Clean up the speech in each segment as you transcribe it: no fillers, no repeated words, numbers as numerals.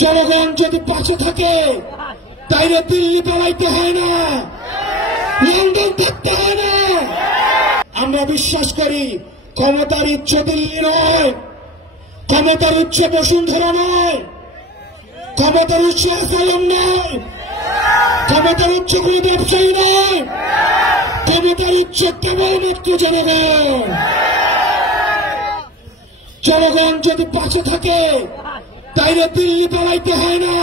জনগণ যদি পাশে থাকে তাইলে দিল্লি পালাইতে হয় না, লন্ডন থাকতে হয় না। আমরা বিশ্বাস করি ক্ষমতার উচ্চ দিল্লি নয়, ক্ষমতার উচ্চ বসুন্ধরা নয়, ক্ষমতার উচ্চ আসালাম নয়, ক্ষমতার উচ্চ কোন ব্যবসায়ী নয়, ক্ষমতার উচ্চ কেবলমাত্র জনগণ। জনগণ যদি পাশে থাকে তাইলে দিল্লি পালাইতে হয় না,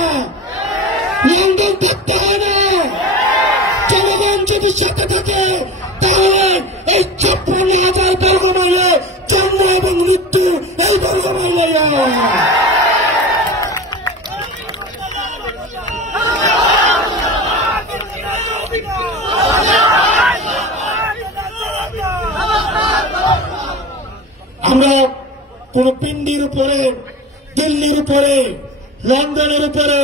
লন্ডন থাকতে হয় না। জনগণ যদি সাথে থাকে তাহলে এই 56,000 বর্গ মাইলে জন্ম এবং মৃত্যু এই বর্গ মাইলে। আমরা কোন পিন্ডির উপরে, দিল্লির উপরে, লন্ডনের উপরে,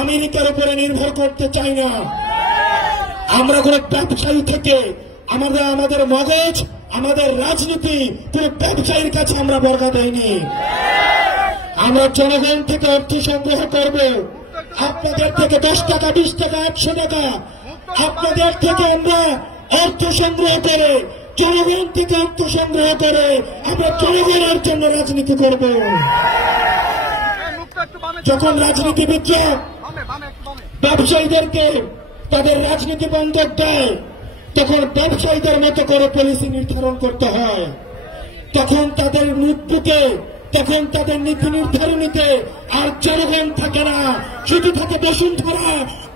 আমেরিকার উপরে নির্ভর করতে চাই না। আমরা কোন ব্যবসায়ী থেকে আমাদের মগজ, আমাদের রাজনীতি কোন ব্যবসায়ীর কাছে আমরা বর্গা দেয়নি। আমরা জনগণ থেকে অর্থ সংগ্রহ করব, আপনাদের থেকে 10 টাকা, 20 টাকা, 100 টাকা আপনাদের থেকে আমরা অর্থ সংগ্রহ করে, জনগণ থেকে অর্থ সংগ্রহ করে আমরা জনগণের জন্য রাজনীতি করব। যখন রাজনীতিবিদরা ব্যবসায়ীদেরকে তাদের রাজনীতি বন্ধক দেয় তখন ব্যবসায়ীদের মতো করে পলিসি নির্ধারণ করতে হয়, তখন তাদের নোটবুকে, তখন তাদের নীতি নির্ধারণীতে আর জনগণ থাকে না, শুধু থাকে বসুন্ধরা,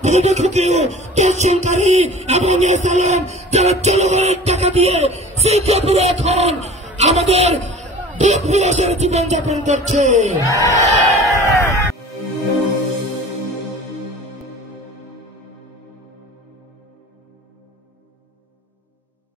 ভূমিখুকিও, দর্শনকারী এবং এসালাম, যারা জনগণের টাকা দিয়ে শ্রীপুরে এখন আমাদের জীবনযাপন করছে।